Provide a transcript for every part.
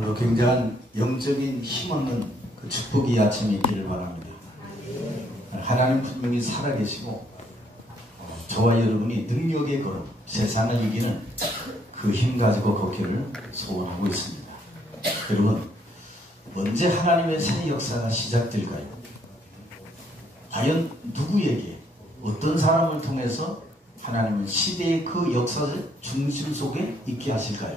오늘도 굉장한 영적인 힘없는 그 축복이 아침에 있기를 바랍니다. 하나님 분명히 살아계시고 저와 여러분이 능력의 걸음, 세상을 이기는 그 힘 가지고 걷기를 소원하고 있습니다. 여러분, 언제 하나님의 새 역사가 시작될까요? 과연 누구에게, 어떤 사람을 통해서 하나님은 시대의 그 역사를 중심 속에 있게 하실까요?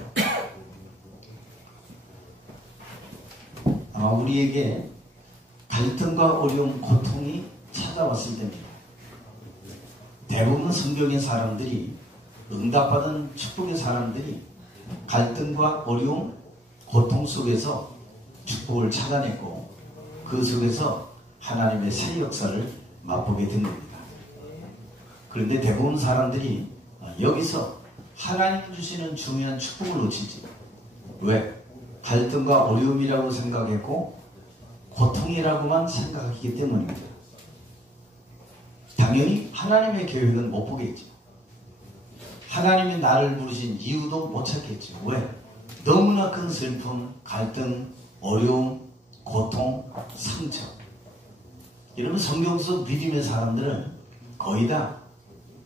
아마 우리에게 갈등과 어려움, 고통이 찾아왔을 때입니다. 대부분 성경의 사람들이, 응답받은 축복의 사람들이 갈등과 어려움, 고통 속에서 축복을 찾아냈고 그 속에서 하나님의 새 역사를 맛보게 된 겁니다. 그런데 대부분 사람들이 여기서 하나님 주시는 중요한 축복을 놓치지. 왜? 갈등과 어려움이라고 생각했고 고통이라고만 생각했기 때문입니다. 당연히 하나님의 계획은 못 보겠죠. 하나님이 나를 부르신 이유도 못 찾겠죠. 왜? 너무나 큰 슬픔, 갈등, 어려움, 고통, 상처. 여러분, 성경 속 믿음의 사람들은 거의 다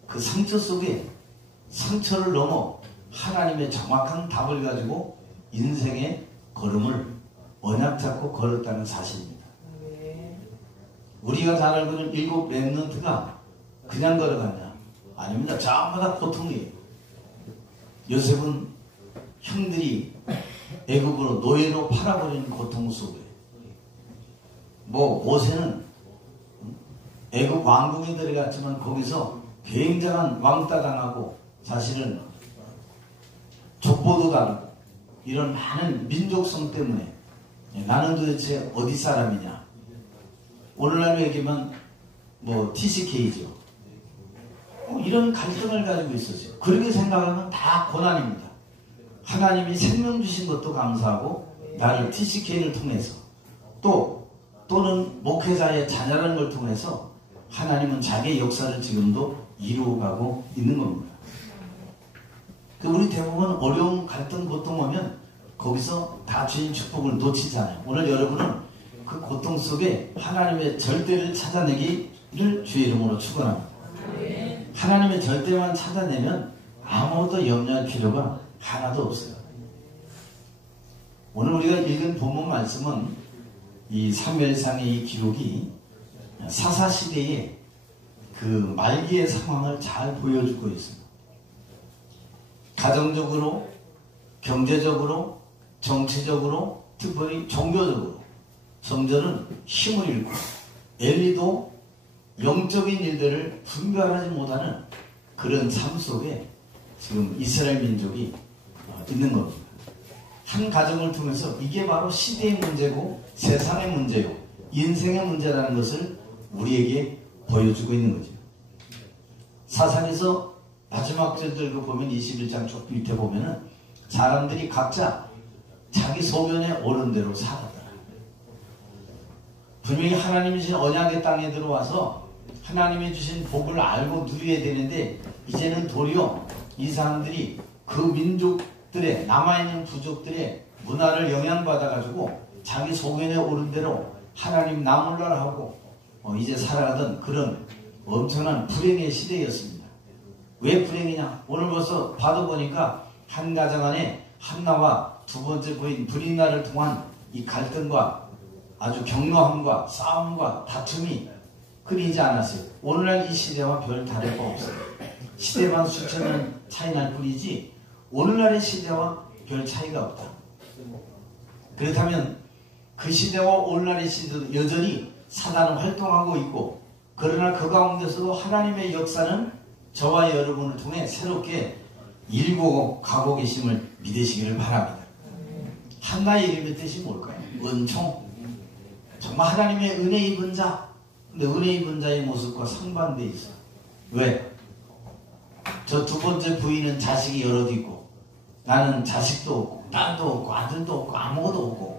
그 상처 속에 상처를 넘어 하나님의 정확한 답을 가지고 인생의 걸음을 언약 잡고 걸었다는 사실입니다. 우리가 잘 알고 있는 7 렘넌트가 그냥 걸어갔냐? 아닙니다. 전부 다 고통이에요. 요셉은 형들이 애굽으로 노예로 팔아버리는 고통 속에, 모세는 애굽 왕궁에 들어갔지만 거기서 굉장한 왕따 당하고 사실은 족보도 다르고 이런 많은 민족성 때문에 나는 도대체 어디 사람이냐, 오늘날로 얘기하면 TCK죠. 이런 갈등을 가지고 있었어요. 그렇게 생각하면 다 고난입니다. 하나님이 생명 주신 것도 감사하고 나를 TCK를 통해서 또는 목회자의 자녀라는 걸 통해서 하나님은 자기의 역사를 지금도 이루어가고 있는 겁니다. 우리 대부분 어려움, 갈등, 고통 오면 거기서 다 주인 축복을 놓치잖아요. 오늘 여러분은 그 고통 속에 하나님의 절대를 찾아내기를 주의 이름으로 축원합니다. 하나님의 절대만 찾아내면 아무것도 염려할 필요가 하나도 없어요. 오늘 우리가 읽은 본문 말씀은 이 사무엘상의 이 기록이 사사시대의 그 말기의 상황을 잘 보여주고 있습니다. 가정적으로, 경제적으로, 정치적으로, 특별히 종교적으로 성전은 힘을 잃고 엘리도 영적인 일들을 분별하지 못하는 그런 삶 속에 지금 이스라엘 민족이 있는 겁니다. 한 가정을 통해서 이게 바로 시대의 문제고 세상의 문제요, 인생의 문제라는 것을 우리에게 보여주고 있는 거죠. 사상에서 마지막 절들 보면 21장 쪽 밑에 보면은 사람들이 각자 자기 소견에 오른 대로 살았다. 분명히 하나님이 주신 언약의 땅에 들어와서 하나님이 주신 복을 알고 누려야 되는데 이제는 도리어 이 사람들이 그 민족들의, 남아있는 부족들의 문화를 영향받아 가지고 자기 소견에 오른 대로 하나님 나 몰라라 하고 이제 살아가던 그런 엄청난 불행의 시대였습니다. 왜 불행이냐? 오늘 벌써 봐도 한 가정 안에 한나와 두 번째 부인 브린나를 통한 이 갈등과 아주 격노함과 싸움과 다툼이 끊이지 않았어요. 오늘날 이 시대와 별 다를 바 없어요. 시대만 수천 년 차이 날 뿐이지 오늘날의 시대와 별 차이가 없다. 그렇다면 그 시대와 오늘날의 시대도 여전히 사단은 활동하고 있고, 그러나 그 가운데서도 하나님의 역사는 저와 여러분을 통해 새롭게 일고 가고 계심을 믿으시기를 바랍니다. 한나의 이름의 뜻이 뭘까요? 은총. 정말 하나님의 은혜 입은 자. 근데 은혜 입은 자의 모습과 상반되어 있어요. 왜? 저 두 번째 부인은 자식이 여럿 있고 나는 자식도 없고 딸도 없고 아들도 없고 아무것도 없고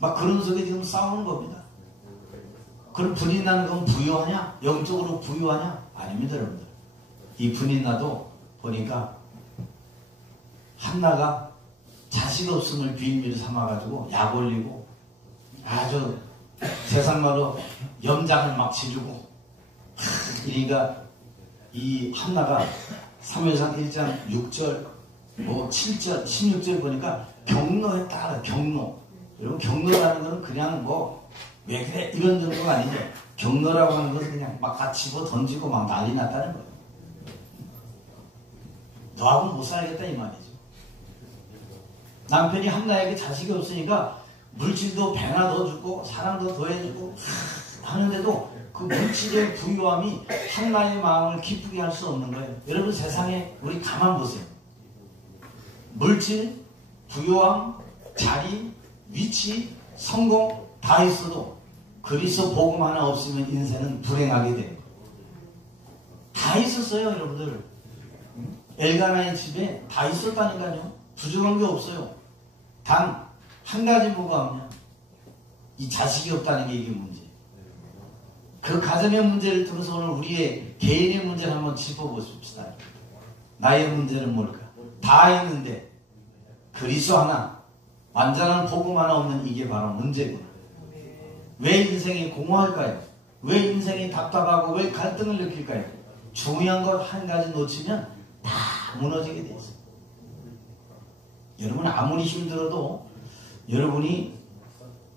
막 그런 속에 지금 싸우는 겁니다. 그럼 분인나는 건 부유하냐? 영적으로 부유하냐? 아닙니다, 여러분들. 이 분인나도 보니까 한나가 자식 자식 없음을 비밀로 삼아가지고 약 올리고 아주 세상말로 염장을 막 지르고 이리가 이 한나가 사무엘상 1장 6절 뭐 7절 16절 보니까 경로에 따라 경로. 여러분 경로라는 것은 그냥 뭐 왜 그래 이런 정도가 아니죠. 경로라고 하는 것은 그냥 막 갇히고 던지고 막 난리 났다는 거예요. 너하고는 못 살겠다 이 말이죠. 남편이 한나에게 자식이 없으니까 물질도 배나 더 주고 사랑도 더 해주고 하는데도 그 물질의 부유함이 한나의 마음을 기쁘게 할 수 없는 거예요. 여러분 세상에 우리 가만 보세요. 물질, 부유함, 자리, 위치, 성공 다 있어도 그리스도 복음 하나 없으면 인생은 불행하게 돼요. 다 있었어요 여러분들. 엘가나의 집에 다 있었다니까요. 부족한 게 없어요. 단 한 가지 뭐가 없냐? 이 자식이 없다는 게 이게 문제. 그 가정의 문제를 통해서 오늘 우리의 개인의 문제를 한번 짚어보십시다. 나의 문제는 뭘까? 다 있는데 그리스도 하나, 완전한 복음 하나 없는 이게 바로 문제구나. 왜 인생이 공허할까요? 왜 인생이 답답하고 왜 갈등을 느낄까요? 중요한 것 한 가지 놓치면 다 무너지게 돼 있어요. 여러분 아무리 힘들어도 여러분이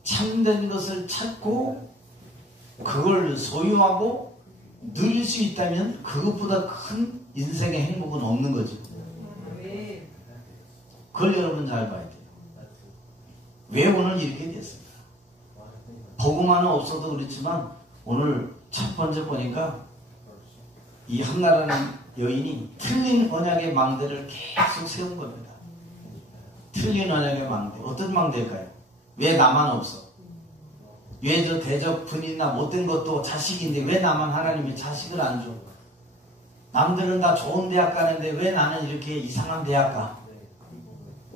참된 것을 찾고 그걸 소유하고 누릴 수 있다면 그것보다 큰 인생의 행복은 없는 거죠. 그걸 여러분 잘 봐야 돼요. 왜 오늘 이렇게 됐습니까? 복음 하나 없어도 그렇지만 오늘 첫 번째 보니까 이 한나라는 여인이 틀린 언약의 망대를 계속 세운 겁니다. 틀린 언약의 망대. 어떤 망대일까요? 왜 나만 없어? 왜 저 대적 분이나 못된 것도 자식인데 왜 나만 하나님이 자식을 안 줘? 남들은 다 좋은 대학 가는데 왜 나는 이렇게 이상한 대학 가?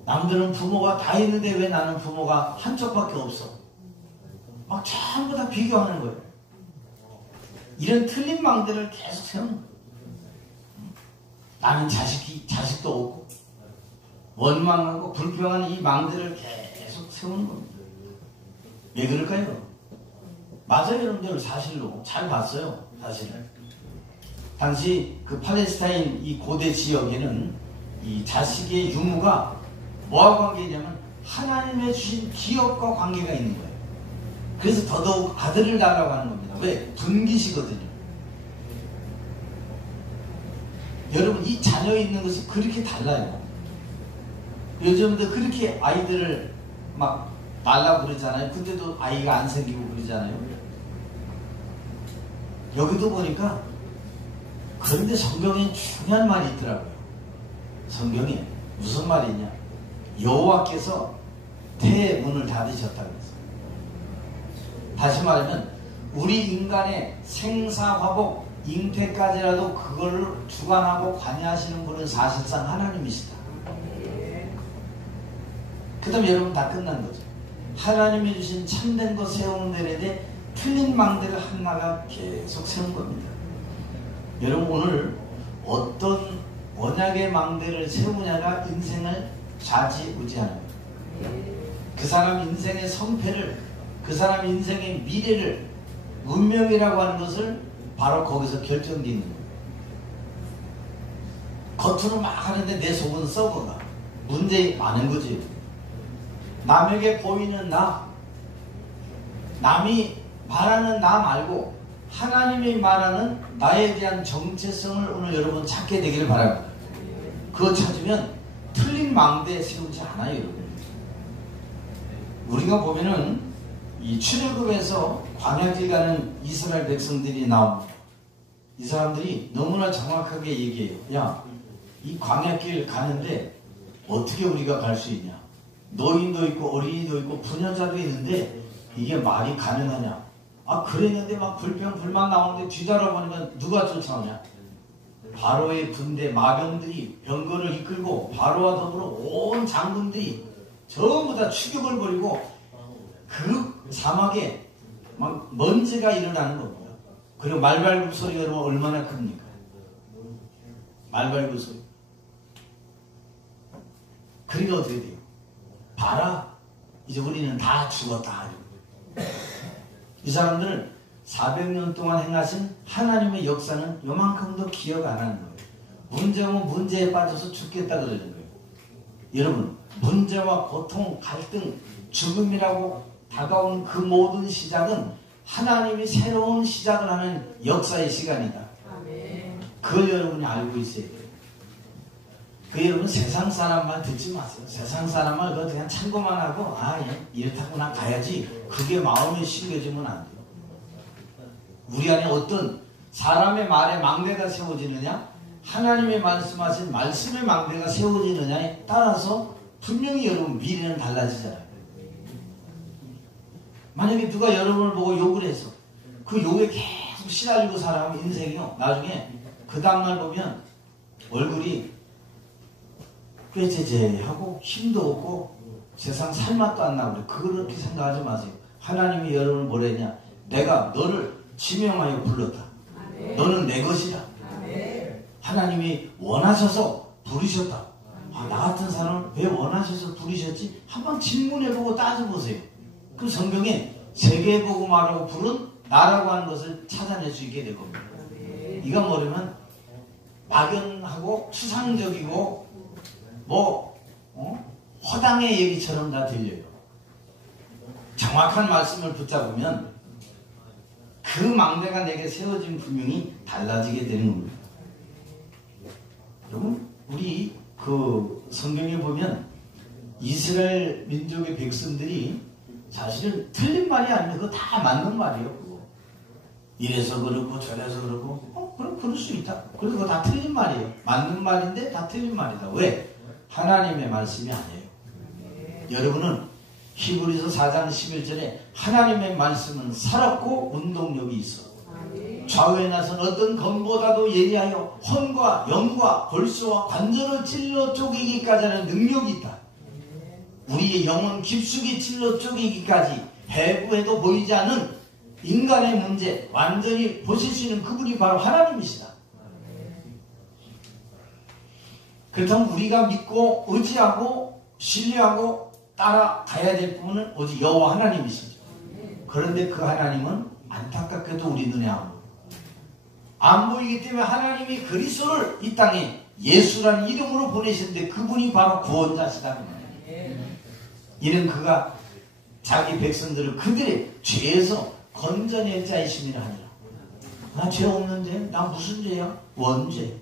남들은 부모가 다 있는데 왜 나는 부모가 한쪽밖에 없어? 막 전부 다 비교하는 거예요. 이런 틀린 망대를 계속 세우는 거예요. 나는 자식도 없고 원망하고 불평하는 이 망대를 계속 세우는 겁니다. 왜 그럴까요? 맞아요 여러분들. 사실로 잘 봤어요. 사실은 당시 그 팔레스타인 이 고대 지역에는 이 자식의 유무가 뭐하고 관계냐면 하나님의 주신 기업과 관계가 있는 거예요. 그래서 더더욱 아들을 낳으라고 하는 겁니다. 왜? 분기시거든요. 여러분 이 자녀 있는 것이 그렇게 달라요. 요즘도 그렇게 아이들을 막 낳으려고 그러잖아요. 근데도 아이가 안 생기고 그러잖아요. 여기도 보니까 그런데 성경에 중요한 말이 있더라고요. 성경에 무슨 말이냐? 여호와께서 태의 문을 닫으셨다고 했어요. 다시 말하면 우리 인간의 생사화복 잉태까지라도 그걸 주관하고 관여하시는 분은 사실상 하나님이시다. 그 다음에 여러분 다 끝난 거죠. 하나님이 주신 참된 거 세우는 데인데 틀린 망대를 한나가 계속 세운 겁니다. 여러분 오늘 어떤 언약의 망대를 세우냐가 인생을 좌지우지하는 거예요. 그 사람 인생의 성패를, 그 사람 인생의 미래를, 운명이라고 하는 것을 바로 거기서 결정되어 있는 거예요. 겉으로 막 하는데 내 속은 썩어가. 문제 많은 거지. 남에게 보이는 나, 남이 말하는 나 말고 하나님이 말하는 나에 대한 정체성을 오늘 여러분 찾게 되기를 바랍니다. 그거 찾으면 틀린 망대에 세우지 않아요, 여러분. 우리가 보면은 이 출애굽에서 광야길 가는 이스라엘 백성들이 나옵니다. 이 사람들이 너무나 정확하게 얘기해요. 야, 이 광야길 가는데 어떻게 우리가 갈 수 있냐? 노인도 있고 어린이도 있고 부녀자도 있는데 이게 말이 가능하냐? 아 그랬는데 막 불평 불만 나오는데 뒤돌아보니까 누가 쫓아오냐? 바로의 군대 마병들이 병거를 이끌고 바로와 더불어 온 장군들이 전부 다 추격을 벌이고 그 사막에 막 먼지가 일어나는 겁니다. 그리고 말발굽 소리가 여러분 얼마나 큽니까? 말발굽 소리. 그러니까 어떻게 돼요? 봐라, 이제 우리는 다 죽었다. 이 사람들은 400년 동안 행하신 하나님의 역사는 요만큼도 기억 안 하는 거예요. 문제면 문제에 빠져서 죽겠다 그러는 거예요. 여러분, 문제와 고통, 갈등, 죽음이라고 다가온 그 모든 시작은 하나님이 새로운 시작을 하는 역사의 시간이다. 그걸 여러분이 알고 있어야 돼요. 그 여러분 세상 사람 말 듣지 마세요. 세상 사람 말 그냥 참고만 하고 이렇다고 나 가야지, 그게 마음에 심겨지면 안 돼요. 우리 안에 어떤 사람의 말에 망대가 세워지느냐, 하나님의 말씀하신 말씀의 망대가 세워지느냐에 따라서 분명히 여러분 미래는 달라지잖아요. 만약에 누가 여러분을 보고 욕을 해서 그 욕에 계속 시달리고 살아가면 인생이요, 나중에 그 다음날 보면 얼굴이 꾀죄죄하고 힘도 없고 세상 살맛도 안 나고 그래. 그렇게 생각하지 마세요. 하나님이 여러분을 뭐라 했냐, 내가 너를 지명하여 불렀다. 너는 내 것이다. 하나님이 원하셔서 부르셨다. 나 같은 사람을 왜 원하셔서 부르셨지? 한번 질문해보고 따져보세요. 그 성경에 세계복음화라고 부른 나라고 하는 것을 찾아낼 수 있게 될 겁니다. 이가 뭐냐면 막연하고 추상적이고 허당의 얘기처럼 다 들려요. 정확한 말씀을 붙잡으면 그 망대가 내게 세워진 분명히 달라지게 되는 겁니다. 여러분, 우리 그 성경에 보면 이스라엘 민족의 백성들이 사실은 틀린 말이 아니에요. 그거 다 맞는 말이에요. 그거. 이래서 그렇고 저래서 그렇고 그럼 그럴 수 있다. 그리고 그거 다 틀린 말이에요. 맞는 말인데 다 틀린 말이다. 왜? 하나님의 말씀이 아니에요. 여러분은 히브리서 4장 11절에 하나님의 말씀은 살았고 운동력이 있어. 좌우에 나선 어떤 검보다도 예리하여 혼과 영과 골수와 관절을 찔러 쪼개기까지 하는 능력이 있다. 우리의 영혼 깊숙이 찔러 쪼개기까지 해부해도 보이지 않는 인간의 문제 완전히 보실 수 있는 그분이 바로 하나님이시다. 그렇다면 우리가 믿고 의지하고 신뢰하고 따라가야 될 부분은 오직 여호와 하나님이시죠. 그런데 그 하나님은 안타깝게도 우리 눈에 안 보이기 때문에 하나님이 그리스도를 이 땅에 예수라는 이름으로 보내셨는데 그분이 바로 구원자시다. 이는 그가 자기 백성들을 그들의 죄에서 건져낼 자이심이라 하니라. 나 죄 없는데? 나 무슨 죄야? 원죄.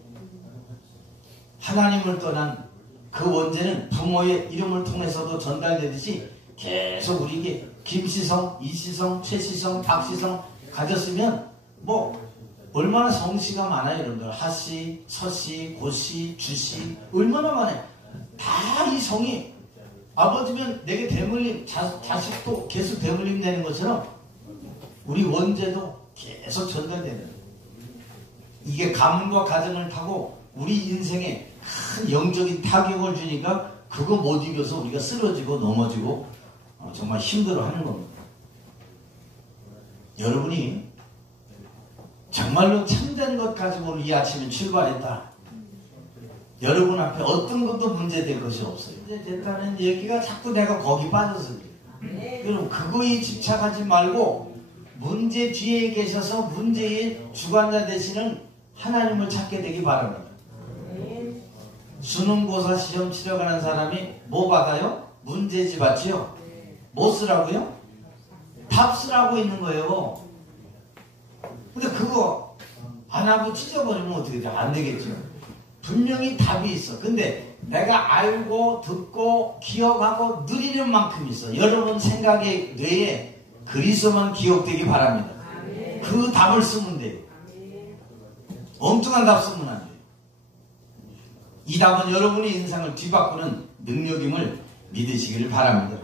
하나님을 떠난 그 원죄는 부모의 이름을 통해서도 전달되듯이 계속 우리에게 김시성, 이시성, 최시성, 박시성 가졌으면 얼마나 성씨가 많아요. 여러분들 하씨, 서씨, 고씨, 주씨 얼마나 많아요. 다 이 성이 아버지면 내게 대물림, 자식도 계속 대물림 내는 것처럼 우리 원죄도 계속 전달되는 거예요. 이게 가문과 가정을 타고 우리 인생에 큰 영적인 타격을 주니까 그거 못 이겨서 우리가 쓰러지고 넘어지고 정말 힘들어하는 겁니다. 여러분이 정말로 참된 것 가지고 이 아침에 출발했다. 여러분 앞에 어떤 것도 문제될 것이 없어요. 문제됐다는 얘기가 자꾸 내가 거기 빠져서 그래요. 여러분 그거에 집착하지 말고 문제 뒤에 계셔서 문제의 주관자 되시는 하나님을 찾게 되기 바랍니다. 수능고사 시험 치러 가는 사람이 뭐 받아요? 문제지 받지요? 뭐 쓰라고요? 답 쓰라고 있는 거예요. 근데 그거 안 하고 찢어버리면 어떻게 돼요? 안 되겠죠. 분명히 답이 있어. 근데 내가 알고 듣고 기억하고 누리는 만큼 있어. 여러분 생각의 뇌에 그리스도만 기억되기 바랍니다. 그 답을 쓰면 돼요. 엉뚱한 답 쓰면 안 돼요. 이 답은 여러분의 인생을 뒤바꾸는 능력임을 믿으시기를 바랍니다.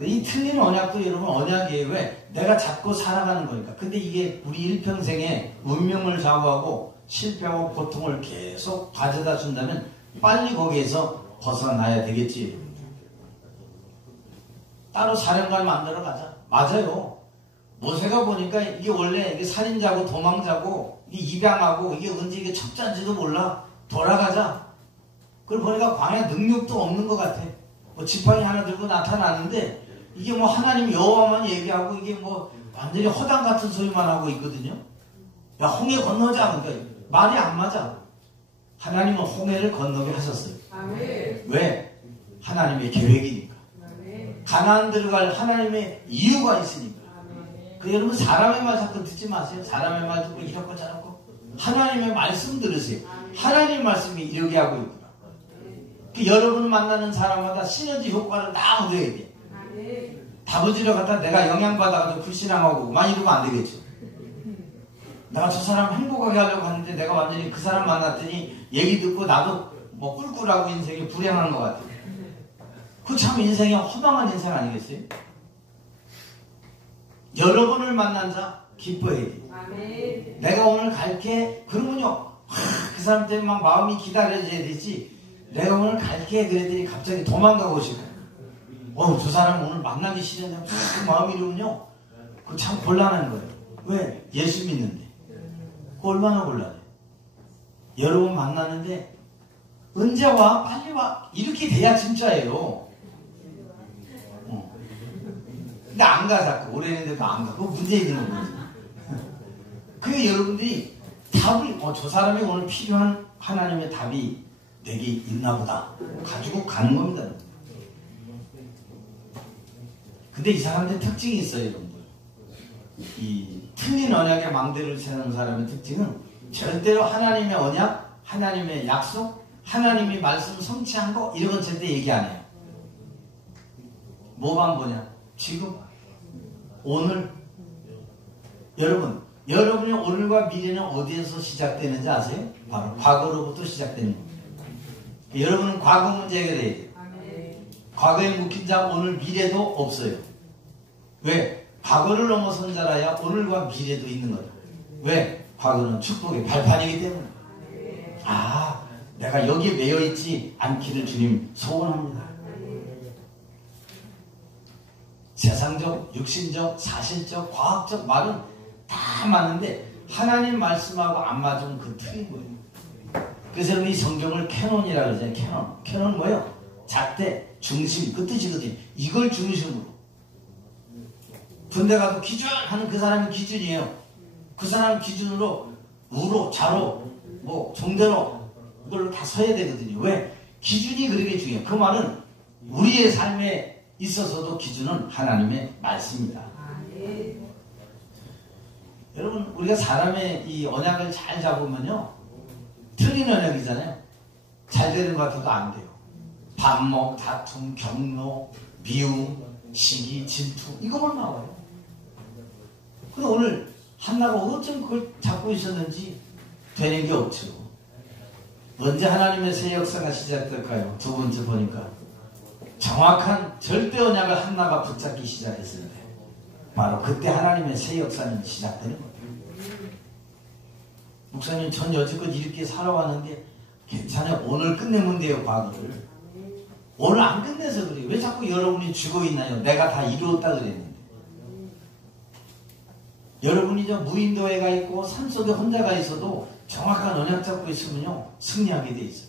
이 틀린 언약도 여러분 언약이에요. 왜? 내가 잡고 살아가는 거니까. 근데 이게 우리 일평생에 운명을 좌우하고 실패하고 고통을 계속 가져다 준다면 빨리 거기에서 벗어나야 되겠지. 따로 사령관 만들어 가자. 맞아요. 모세가 보니까 이게 원래 이게 살인자고 도망자고 이게 입양하고 이게 언제 이게 첩자인지도 몰라. 돌아가자. 그걸 보니까 광야 능력도 없는 것 같아. 뭐 지팡이 하나 들고 나타나는데 이게 뭐 하나님 여호와만 얘기하고 이게 뭐 완전히 허당 같은 소리만 하고 있거든요. 야, 홍해 건너자. 그러니까 말이 안 맞아. 하나님은 홍해를 건너게 하셨어요. 아멘. 왜? 하나님의 계획이니까. 아멘. 가나안 들어갈 하나님의 이유가 있으니까. 아멘. 그 여러분 사람의 말 자꾸 듣지 마세요. 사람의 말 듣고 이렇고 저렇고. 하나님의 말씀 들으세요. 아멘. 하나님의 말씀이 이렇게 하고 있구나. 그 여러분을 만나는 사람마다 시너지 효과를 다 얻어야 돼. 아멘. 다부지러 갔다 내가 영향받아가지고 불신앙하고 많이 이러면 안 되겠죠. 내가 저 사람 행복하게 하려고 하는데 내가 완전히 그 사람 만났더니 얘기 듣고 나도 뭐 꿀꿀하고 인생이 불행한 것 같아. 그 참 인생이 허망한 인생 아니겠어요? 여러분을 만난 자 기뻐해야 돼. 아멘. 내가 오늘 갈게 그러면요 그 사람 때문에 막 마음이 기다려져야 되지. 내가 오늘 갈게 그랬더니 갑자기 도망가고 싶어. 저 사람 오늘 만나기 싫은데 그 마음이 이러면요 그거 참 곤란한 거예요. 왜? 예수 믿는데. 그 얼마나 곤란해. 여러분 만나는데 언제 와? 빨리 와. 이렇게 돼야 진짜예요. 근데 안 가 자꾸. 오래 했는데도 안 가. 그거 문제 있는 거지. 그게 여러분들이 답을 저 사람이 오늘 필요한 하나님의 답이 내게 있나 보다 가지고 가는 겁니다. 근데 이 사람들 특징이 있어요. 여러분들. 이 틀린 언약의 망대를 세우는 사람의 특징은 절대로 하나님의 언약, 하나님의 약속, 하나님이 말씀 성취한 거 이런 건 절대 얘기 안 해요. 뭐만 보냐? 지금, 오늘. 여러분의 오늘과 미래는 어디에서 시작되는지 아세요? 바로 과거로부터 시작되는 겁니다. 여러분은 과거 문제 해결해야 돼요. 과거에 묵힌 자 오늘 미래도 없어요. 왜? 과거를 넘어선 자라야 오늘과 미래도 있는 거다. 왜? 과거는 축복의 발판이기 때문에. 내가 여기에 매여있지 않기를 주님 소원합니다. 세상적, 육신적, 사실적, 과학적 말은 다 맞는데 하나님 말씀하고 안 맞으면 그 틀린 거예요. 그래서 여러분 이 성경을 캐논이라고 그러잖아요. 캐논 뭐예요? 잣대, 중심, 그 뜻이거든요. 이걸 중심으로. 군대 가도 기준하는 그 사람이 기준이에요. 그 사람 기준으로 우로, 좌로, 뭐 종대로 이걸로 다 서야 되거든요. 왜? 기준이 그렇게 중요해요. 그 말은 우리의 삶에 있어서도 기준은 하나님의 말씀이다. 여러분 우리가 사람의 이 언약을 잘 잡으면요 틀린 언약이잖아요. 잘 되는 것 같아도 안 돼요. 반목, 다툼, 경로, 미움, 시기, 질투 이거만 나와요. 근데 오늘 한나가 어쩜 그걸 잡고 있었는지 되는 게 없죠. 언제 하나님의 새 역사가 시작될까요? 두 번째 보니까 정확한 절대 언약을 한나가 붙잡기 시작했을 때 바로 그때 하나님의 새 역사는 시작되는 거예요. 목사님 전 여지껏 이렇게 살아왔는데 괜찮아요. 오늘 끝내면 돼요. 과거를. 오늘 안 끝내서 그래요. 왜 자꾸 여러분이 죽어 있나요? 내가 다 이루었다 그랬는데. 여러분이 저 무인도에 가 있고 산속에 혼자 가 있어도 정확한 언약 잡고 있으면요 승리하게 돼 있어요.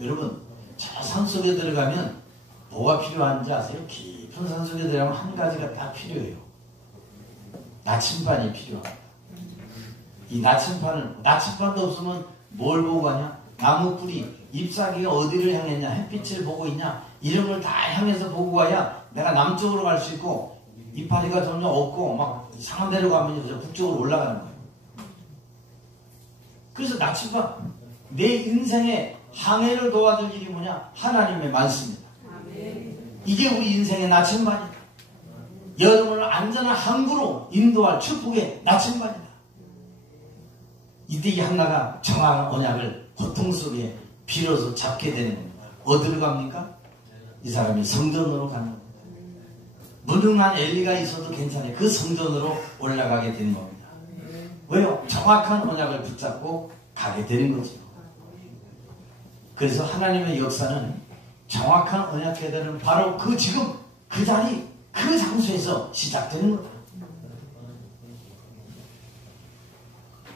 여러분 저 산속에 들어가면 뭐가 필요한지 아세요? 깊은 산속에 들어가면 한 가지가 딱 필요해요. 나침반이 필요합니다. 이 나침반도 없으면 뭘 보고 가냐? 나무 뿌리, 잎사귀가 어디를 향했냐? 햇빛을 보고 있냐? 이런 걸 다 향해서 보고 가야 내가 남쪽으로 갈 수 있고 이파리가 점점 없고 막 이상한 데로 가면 저 북쪽으로 올라가는 거예요. 그래서 나침반, 내 인생의 항해를 도와줄 일이 뭐냐? 하나님의 말씀입니다. 이게 우리 인생의 나침반이다. 여러분을 안전한 항구로 인도할 축복의 나침반이다. 이때 이 한나가 정확한 언약을 고통 속에 빌어서 잡게 되는 겁니다. 어디로 갑니까? 이 사람이 성전으로 가는 겁니다. 무능한 엘리가 있어도 괜찮아요. 그 성전으로 올라가게 되는 겁니다. 왜요? 정확한 언약을 붙잡고 가게 되는 거죠. 그래서 하나님의 역사는 정확한 언약 계단은 바로 그 지금 그 자리 그 장소에서 시작되는 겁니다.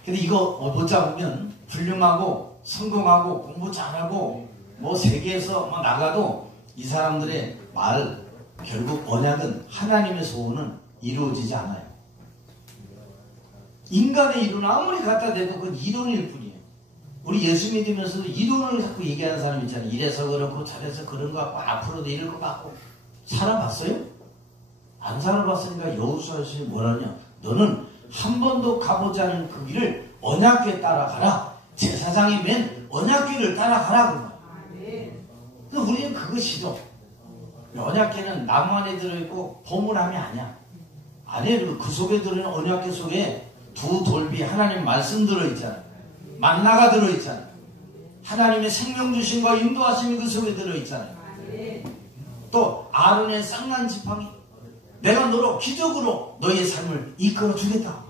근데 이거 못 잡으면 훌륭하고 성공하고 공부 잘하고 뭐 세계에서 뭐 나가도 이 사람들의 말, 결국 언약은 하나님의 소원은 이루어지지 않아요. 인간의 이론 아무리 갖다 대도 그건 이론일 뿐이에요. 우리 예수 믿으면서도 이론을 자꾸 얘기하는 사람 있잖아요. 이래서 그렇고 저래서 그런 것 같고 앞으로도 이럴 것 같고. 살아봤어요? 안 살아봤으니까 여호수아에서 뭐라냐? 너는 한 번도 가보지 않은 그 길을 언약궤 따라가라. 제사장이 맨 언약궤를 따라가라. 그 말. 그래서 우리는 그거 싫어. 언약궤는 나무 안에 들어있고 보물함이 아니야. 안에 그 속에 들어있는 언약궤 속에 두 돌비 하나님 말씀 들어있잖아요. 만나가 들어있잖아요. 하나님의 생명 주심과 인도하심이 그 속에 들어있잖아요. 또 아론의 쌍난 지팡이, 내가 너로 기적으로 너의 삶을 이끌어 주겠다.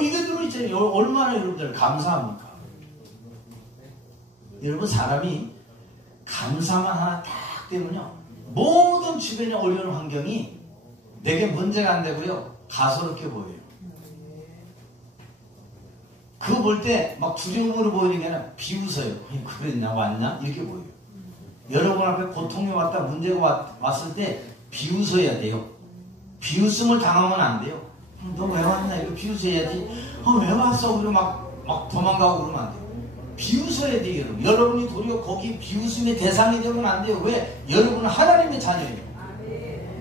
이게 들어있잖아요. 얼마나 여러분들 감사합니까? 여러분, 사람이 감사만 하나 딱 되면요, 모든 주변에 어려운 환경이 내게 문제가 안 되고요, 가소롭게 보여요. 그거 볼 때 막 두려움으로 보이는 게 아니라 비웃어요. 그랬나 왔나? 이렇게 보여요. 여러분 앞에 고통이 왔다, 문제가 왔을 때 비웃어야 돼요. 비웃음을 당하면 안 돼요. 너 왜 왔나? 이거 비웃어야지. 왜 왔어? 그리고 막 도망가고 그러면 안 돼요. 비웃어야 돼요, 여러분. 여러분이 도리어 거기 비웃음의 대상이 되면 안 돼요. 왜? 여러분은 하나님의 자녀예요.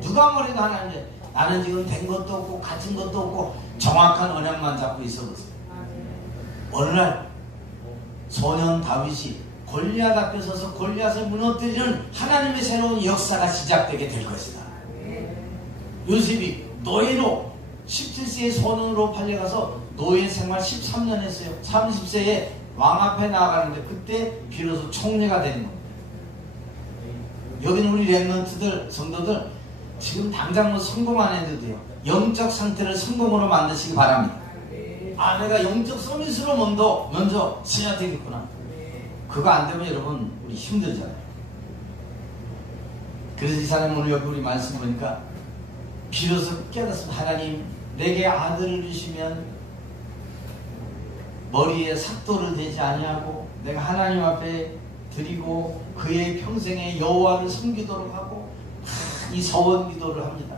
누가 뭐래도 하나님의, 나는 지금 된 것도 없고 가진 것도 없고 정확한 언약만 잡고 있어보세요. 어느 날 소년 다윗이 골리앗 앞에 서서 골리앗을 무너뜨리는 하나님의 새로운 역사가 시작되게 될 것이다. 요셉이 노예로 17세의 소년으로 팔려가서 노예 생활 13년 했어요. 30세에 왕 앞에 나아가는데 그때 비로소 총리가 되는 겁니다. 여기는 우리 렘넌트들, 성도들 지금 당장 뭐 성공 안 해도 돼요. 영적 상태를 성공으로 만드시기 바랍니다. 내가 영적 서밋으로 먼저 써야 되겠구나. 그거 안 되면 여러분 우리 힘들잖아요. 그래서 이 사람이 오늘 여기 우리 말씀 보니까 비로소 깨닫습니다. 하나님, 내게 아들을 주시면 머리에 삭도를 대지 아니하고 내가 하나님 앞에 드리고 그의 평생에 여호와를 섬기도록 하고 이 서원 기도를 합니다.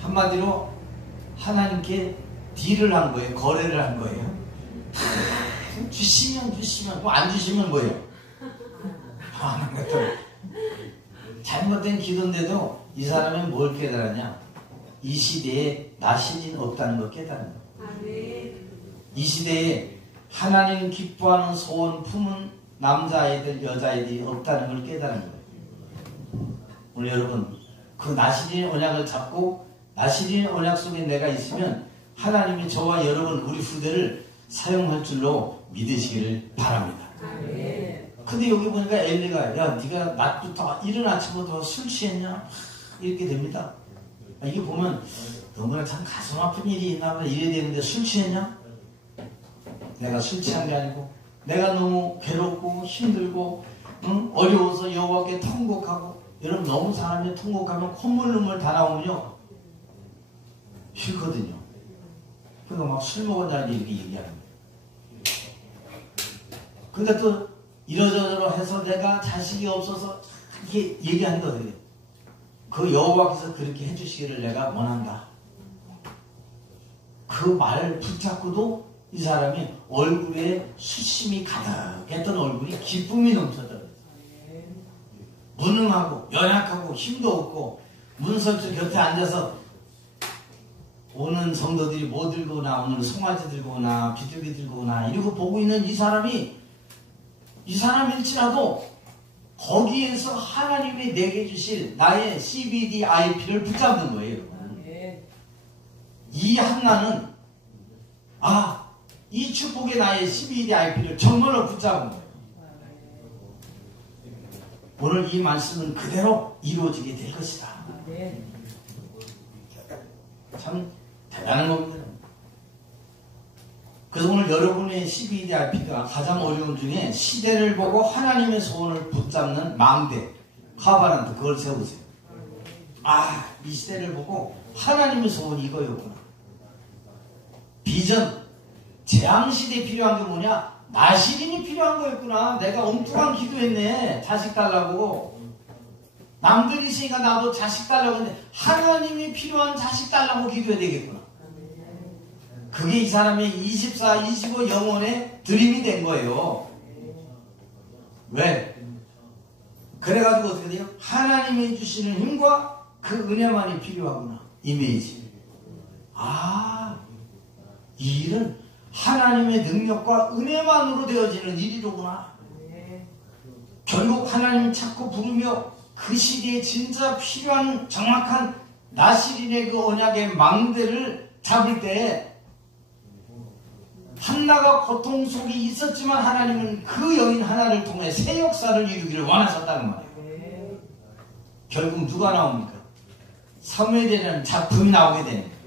한마디로 하나님께 딜을 한 거예요. 거래를 한 거예요. 주시면 뭐 안 주시면 뭐예요? 잘못된 기도인데도 이 사람은 뭘 깨달았냐? 이 시대에 나 신인 없다는 걸 깨달은 거예요. 이 시대에 하나님 기뻐하는 소원 품은 남자아이들, 여자아이들이 없다는 걸 깨달은 거예요. 오늘 여러분, 그 나시린의 언약을 잡고 나시린의 언약 속에 내가 있으면 하나님이 저와 여러분, 우리 후대를 사용할 줄로 믿으시기를 바랍니다. 근데 여기 보니까 엘리가, 야, 네가 낮부터 이른 아침부터 술 취했냐? 이렇게 됩니다. 이게 보면 너무나 참 가슴 아픈 일이 있나 보다 이래야 되는데 술 취했냐? 내가 술 취한 게 아니고 내가 너무 괴롭고 힘들고 어려워서 여호와께 통곡하고. 여러분, 너무 사람이 통곡하면 콧물 눈물 다 나오면요 싫거든요. 그러니까 막 술 먹었다는 이렇게 얘기하는 거예요. 그러니까 또 이러저러 해서 내가 자식이 없어서 이렇게 얘기하는 거예요. 그 여호와께서 그렇게 해주시기를 내가 원한다. 그 말을 붙잡고도 이 사람이 얼굴에 수심이 가득했던 얼굴이 기쁨이 넘쳐더라고요. 무능하고 연약하고 힘도 없고 문설주 곁에 앉아서 오는 성도들이 뭐 들고 오나, 오늘 송아지 들고 오나, 비둘기 들고 오나 이러고 보고 있는 이 사람일지라도 거기에서 하나님이 내게 주실 나의 CBDIP를 붙잡는 거예요, 여러분. 이 한나는 이 축복의 나의 CBDIP를 정말로 붙잡은 거예요. 오늘 이 말씀은 그대로 이루어지게 될 것이다. 참 대단한 겁니다. 그래서 오늘 여러분의 CBDIP가 가장 어려운 중에 시대를 보고 하나님의 소원을 붙잡는 망대, 카바란트, 그걸 세우세요. 이 시대를 보고 하나님의 소원이 이거였구나. 비전, 재앙시대에 필요한 게 뭐냐? 나시린이 필요한 거였구나. 내가 엉뚱한 기도했네. 자식 달라고. 남들이 있으니까 나도 자식 달라고 했는데 하나님이 필요한 자식 달라고 기도해야 되겠구나. 그게 이 사람의 24, 25 영혼의 드림이 된 거예요. 왜? 그래가지고 어떻게 돼요? 하나님이 주시는 힘과 그 은혜만이 필요하구나. 이미지. 이 일은 하나님의 능력과 은혜만으로 되어지는 일이로구나. 결국 하나님 찾고 부르며 그 시대에 진짜 필요한 정확한 나시린의 그 언약의 망대를 잡을 때 한나가 고통 속에 있었지만 하나님은 그 여인 하나를 통해 새 역사를 이루기를 원하셨다는 말이에요. 결국 누가 나옵니까? 사무엘이라는 작품이 나오게 되는 거예요.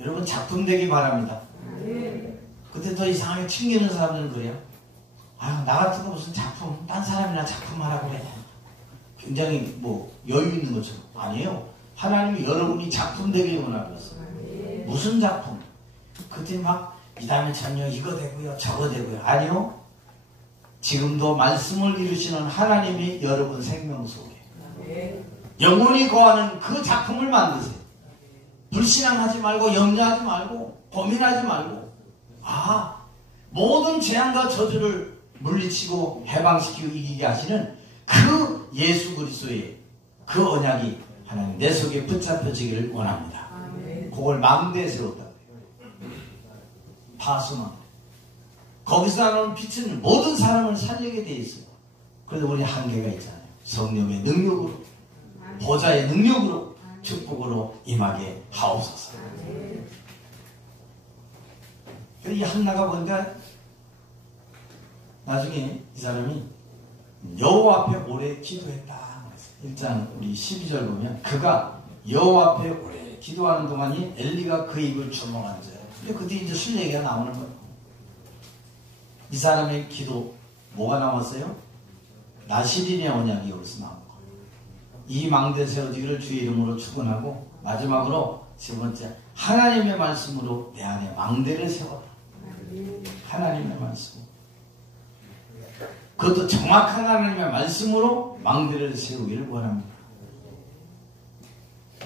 여러분 작품 되기 바랍니다. 그때 더 이상하게 튕기는 사람들은 그래요. 나 같은 거 무슨 작품, 딴 사람이나 작품 하라고 그래. 굉장히 여유 있는 것처럼. 아니에요. 하나님이 여러분이 작품 되길 원하고 있어요. 무슨 작품? 그때 이 다음에 전혀 이거 되고요, 저거 되고요. 아니요. 지금도 말씀을 이루시는 하나님이 여러분 생명 속에 영원히 거하는 그 작품을 만드세요. 불신앙하지 말고 염려하지 말고 고민하지 말고 모든 재앙과 저주를 물리치고 해방시키고 이기게 하시는 그 예수 그리스도의 그 언약이 하나님 내 속에 붙잡혀지기를 원합니다. 그걸 망대에 세웠다. 파수망. 거기서 나오는 빛은 모든 사람을 살리게 되어 있어요. 그래도 우리 한계가 있잖아요. 성령의 능력으로, 보좌의 능력으로, 축복으로 임하게 하옵소서. 이 한나가 보니까 나중에 이 사람이 여호와 앞에 오래 기도했다. 1장 우리 12절 보면 그가 여호와 앞에 오래 기도하는 동안이 엘리가 그 입을 주목한 자예요. 근데 그때 이제 술 얘기가 나오는 거예요. 이 사람의 기도 뭐가 나왔어요? 나시린의 언약이 여기서 나온 거예요. 이 망대 세워지기를 주의 이름으로 축원하고 마지막으로 세 번째 하나님의 말씀으로 내 안에 망대를 세워라. 하나님의 말씀. 그것도 정확한 하나님의 말씀으로 망대를 세우기를 원합니다.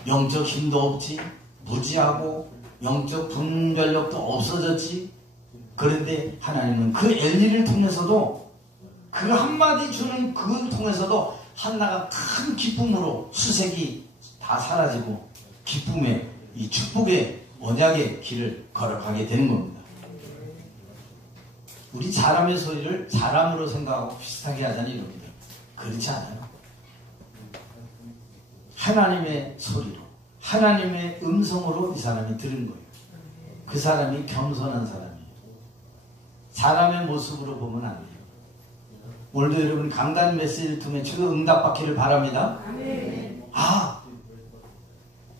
영적 힘도 없지, 무지하고 영적 분별력도 없어졌지. 그런데 하나님은 그 엘리를 통해서도 그 한마디 주는 그걸 통해서도 한나가 큰 기쁨으로 수색이 다 사라지고 기쁨의 이 축복의 언약의 길을 걸어가게 되는 겁니다. 우리 사람의 소리를 사람으로 생각하고 비슷하게 하잖아요, 여러분들. 그렇지 않아요. 하나님의 소리로, 하나님의 음성으로 이 사람이 들은 거예요. 그 사람이 겸손한 사람이에요. 사람의 모습으로 보면 안 돼요. 오늘도 여러분 강단 메시지를 통해 주의 응답받기를 바랍니다.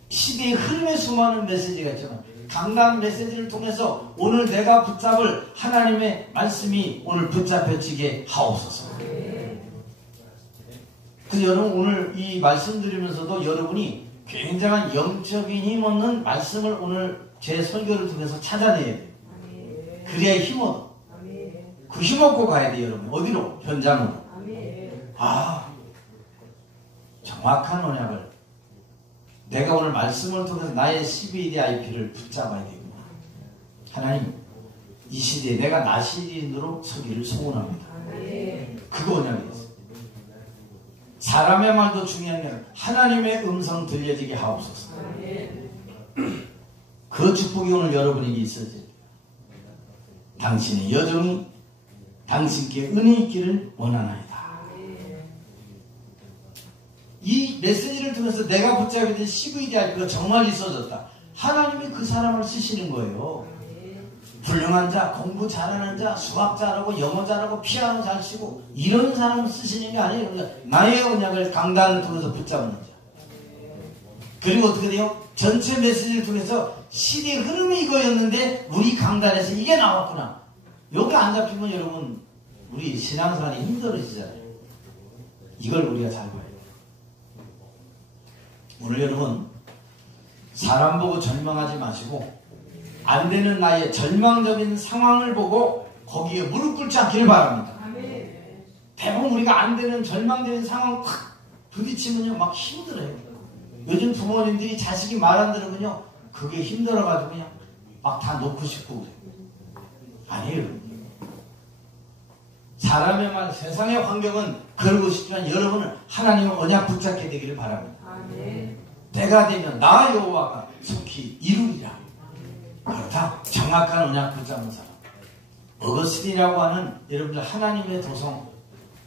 시대의 흐름에 수많은 메시지가 있지만 강단 메시지를 통해서 오늘 내가 붙잡을 하나님의 말씀이 오늘 붙잡혀지게 하옵소서. 그래서 여러분 오늘 이 말씀 드리면서도 여러분이 굉장한 영적인 힘없는 말씀을 오늘 제 설교를 통해서 찾아내야 돼요. 그래야 힘없어. 그 힘없고 가야 돼요, 여러분. 어디로? 현장으로. 정확한 언약을 내가 오늘 말씀을 통해서 나의 CVDIP를 붙잡아야 되구나. 하나님, 이 시대에 내가 나시린으로 서기를 소원합니다. 그거 언약이 있어요. 사람의 말도 중요한 게 아니라 하나님의 음성 들려지게 하옵소서. 그 축복이 오늘 여러분에게 있어지. 당신의 여정이 당신께 은혜 있기를 원하나이다. 이 메시지를 통해서 내가 붙잡게 된 CVDIP가 정말 있어졌다. 하나님이 그 사람을 쓰시는 거예요. 훌륭한 자, 공부 잘하는 자, 수학 잘하고 영어 잘하고 피아노 잘 치고 이런 사람을 쓰시는 게 아니에요. 그러니까 나의 언약을 강단을 통해서 붙잡는 자. 그리고 어떻게 돼요? 전체 메시지를 통해서 시대의 흐름이 이거였는데 우리 강단에서 이게 나왔구나. 여기 안 잡히면 여러분 우리 신앙생활이 힘들어지잖아요. 이걸 우리가 잘 봐야 돼요. 오늘 여러분 사람 보고 절망하지 마시고 안 되는 나의 절망적인 상황을 보고 거기에 무릎 꿇지 않기를 바랍니다. 대부분 우리가 안 되는 절망되는 상황 탁 부딪히면요 막 힘들어요. 요즘 부모님들이 자식이 말 안 들으면요 그게 힘들어가지고 그냥 막 다 놓고 싶고 그래요. 아니에요. 사람의 말, 세상의 환경은 그러고 싶지만 여러분은 하나님의 언약 붙잡게 되기를 바랍니다. 때가 되면 나 여호와가 속히 이루리라. 그렇다. 정확한 언약 붙잡는 사람. 어거스틴이라고 하는 여러분들 하나님의 도성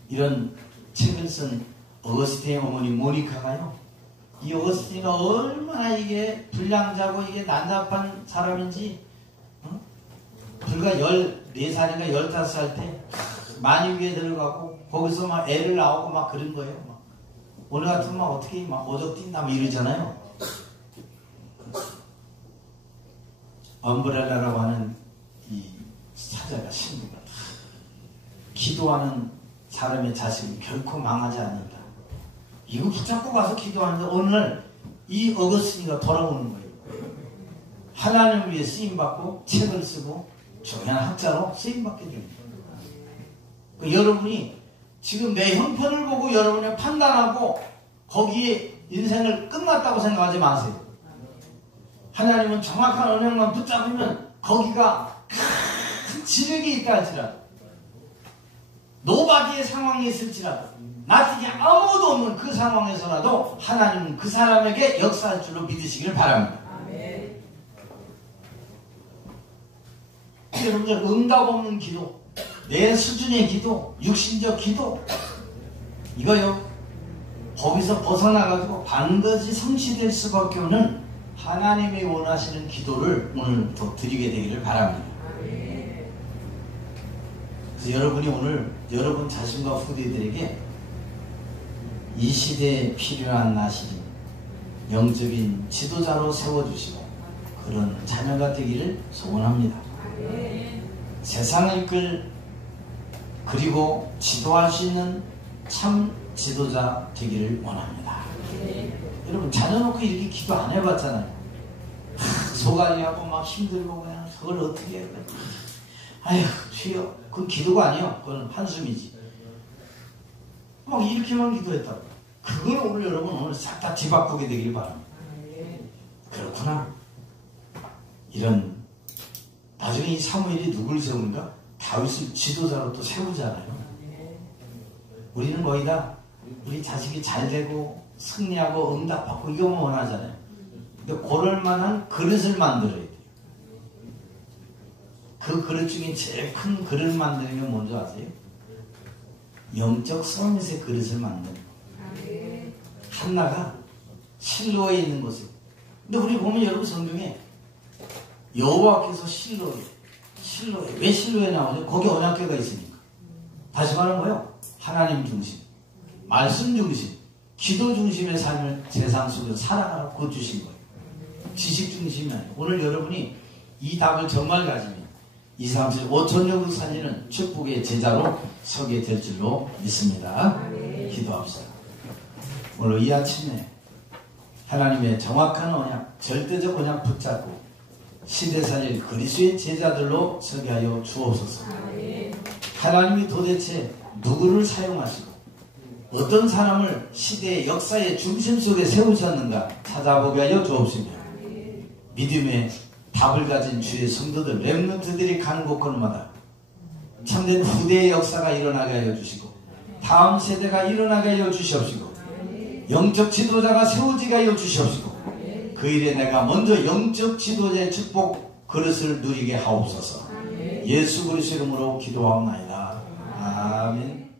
이런 책을 쓴 어거스틴의 어머니 모니카가요. 이 어거스틴이가 얼마나 이게 불량자고 이게 난잡한 사람인지 불과 14살인가 15살 때 만유교에 들어가고 거기서 막 애를 낳고 막 그런 거예요. 막. 오늘 같으면 막 어떻게 막 오적 뛴다 막 이러잖아요. 엄브렐라라고 하는 이 사자가 신부가 기도하는 사람의 자식은 결코 망하지 않는다. 이거 붙잡고 가서 기도하는데 오늘 이 어거스틴이가 돌아오는 거예요. 하나님을 위해 쓰임받고 책을 쓰고 중요한 학자로 쓰임받게 됩니다. 여러분이 지금 내 형편을 보고 여러분이 판단하고 거기에 인생을 끝났다고 생각하지 마세요. 하나님은 정확한 언약만 붙잡으면 거기가 큰 지력이 있다 할지라도 노바디의 상황이 있을지라도 나중에 아무도 없는 그 상황에서라도 하나님은 그 사람에게 역사할 줄로 믿으시기를 바랍니다. 여러분들 응답 없는 기도, 내 수준의 기도, 육신적 기도 이거요 거기서 벗어나가지고 반드시 성취될 수밖에 없는 하나님이 원하시는 기도를 오늘 더 드리게 되기를 바랍니다. 그래서 여러분이 오늘 여러분 자신과 후대들에게 이 시대에 필요한 나시린 영적인 지도자로 세워주시고 그런 자녀가 되기를 소원합니다. 세상을 이끌 그리고 지도할 수 있는 참 지도자 되기를 원합니다. 여러분 자녀 놓고 이렇게 기도 안 해봤잖아요. 소갈이하고 막 힘들고 그냥 그걸 어떻게 해. 아휴 주여 그건 기도가 아니요. 그건 한숨이지. 막 이렇게만 기도했다고. 그걸 오늘 여러분 오늘 싹 다 뒤바꾸게 되기를 바랍니다. 그렇구나. 이런 나중에 이 사무엘이 누굴 세우는가? 다윗을 지도자로 또 세우잖아요. 우리는 거의 다 우리 자식이 잘 되고 승리하고 응답받고 이거만 원하잖아요. 근데 그럴 만한 그릇을 만들어야 돼요. 그 그릇 중에 제일 큰 그릇 만드는 게 뭔지 아세요? 영적 서밋의 그릇을 만드는 거예요. 한나가 실로에 있는 곳에. 근데 우리 보면 여러분 성경에 여호와께서 실로에 왜 실로에 나오죠? 거기 언약궤가 있으니까. 다시 말하는 거예요. 하나님 중심, 말씀 중심, 기도 중심의 삶을 세상 속에서 살아가라고 주신 거예요. 지식 중심이 아니에요. 오늘 여러분이 이 답을 정말 가지면 2, 3, 7, 5천년을 살리는 축복의 제자로 서게 될 줄로 믿습니다. 기도합시다. 오늘 이 아침에 하나님의 정확한 언약, 절대적 언약 붙잡고 시대살릴 그리스도의 제자들로 서게 하여 주옵소서. 하나님이 도대체 누구를 사용하시고 어떤 사람을 시대의 역사의 중심 속에 세우셨는가 찾아보게 하여 주옵시며 믿음의 답을 가진 주의 성도들 렘넌트들이 가는 곳곳마다 참된 후대의 역사가 일어나게 하여 주시고 다음 세대가 일어나게 하여 주시옵시고 영적 지도자가 세워지게 하여 주시옵시고 그 일에 내가 먼저 영적 지도자의 축복 그릇을 누리게 하옵소서. 예수 그리스도 이름으로 기도하옵나이다. 아멘.